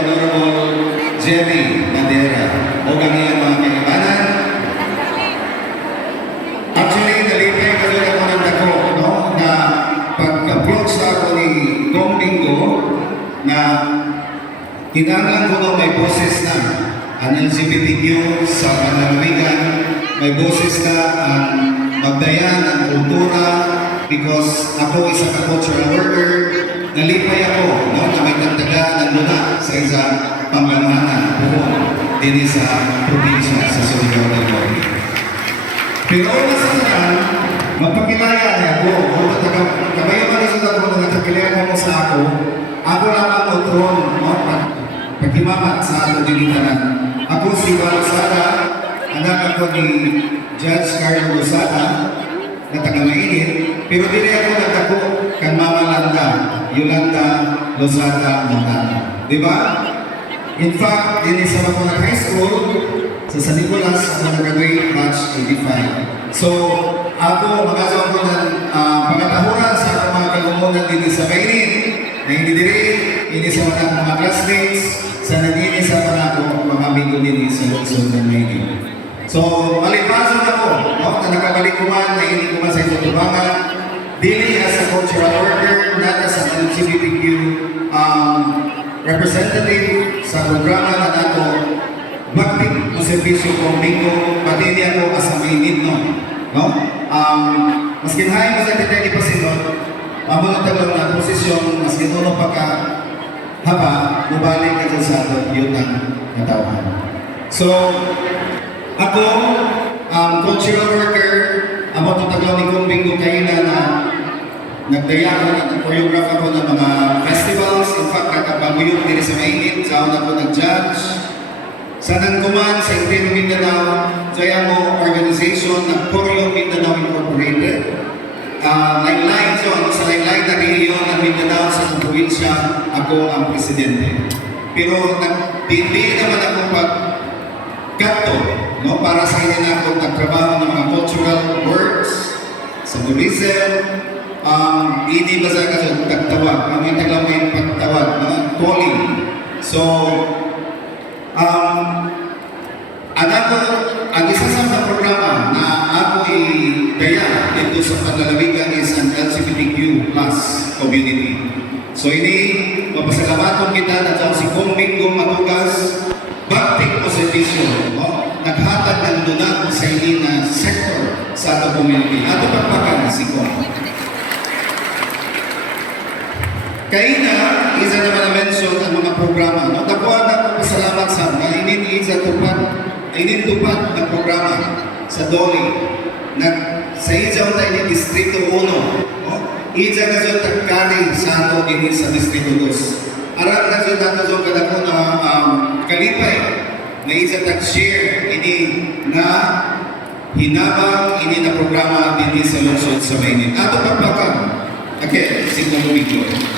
Honorable Jerry Madera. O ang iyang mga kaibanan. Actually, nalipay ka rin ako ng dako, no? Na pag-approach na ako ni Dong Bingo, na kinanglan ko no, may boses na ang LGBTQ sa panlalawigan, may boses na ang magdayan ng kultura because ako isa ka cultural worker, nalipay ako na sa isang pangalanan buhon din sa probinsya sa Surigao del Norte. Pero una sa tanan, magpakilaya niya ako. Kabayo man sa ako na nakakilaya mo sa ako, ako lang ang utron, no? Pag, paghimamat sa ato dinitanan. Ako si Lozada, anak ako ni Judge Carlo Lozada, na taga mainit, pero dili ako nagdako kan Mama Landa, Yolanda Lozada Montana. Di ba? In fact, din sa ako na high school, sa San Nicolas, ako nag-graduate batch 85. So, ako, magasaw ko ng uh, pangatahuran sa akong mga kalumunan din sa Kainin, na hindi diri, hindi sa mga mga classmates, sa nagini sa mga ako, mga amigo din sa Luzon ng Kainin. So, malipasan ako, no? na nakabalik ko man, na ko man sa ito tubangan, Dili as a cultural worker, not representative sa programa na nato Bakit mo servisyo kong bingo, pati di ako as a mainit, no? No? Um, mas kinahay mo sa titay pa sinod, amo na tagal na posisyon, mas kinuno pa ka haba, mubalik ka dyan sa ato yutang katawan. So, ako, um, cultural worker, amo to taglaw ni Kong Bingo kayo na na nagdaya ako at choreograph ako ng mga din sa mainit, sa ako nag-judge. Sa Nangkuman, sa Imperial Mindanao, kaya mo organization ng Choreo Mindanao Incorporated. Uh, line-line yun, sa line-line na rehiyon ng Mindanao sa probinsya, ako ang presidente. Pero hindi naman ako pag kanto, no, para sa inyo na ako nagtrabaho ng mga cultural works, sa tourism, um, hindi ba sa kaso tagtawag, mga taglaw may pagtawag, mga calling. So, Um, anak ko, ang isa sa mga programa na ako i-daya dito sa panlalawigan is ang LGBTQ plus community. So ini, mapasalamaton kita na sa si Kong Mingo Matugas, o Servisyo, no? naghatag ng duna sa ini na sector sa ato community. Ato pagpakan si Kong. Kaya na, isa naman na mention ang mga programa. No? Nakuha na pasalamat sa na inin isa tupad, inin tupad ng programa sa Doli. Nag, sa Ijaw tayo ni Distrito 1. No? Ija ka dyan tagkari sa ato din sa Distrito 2. Aram na dyan nato dyan kadako na um, kalipay na isa tag-share ini na hinabang ini na programa din sa lungsod sa Maynit. Ato pagpakan. Okay, signal mo video.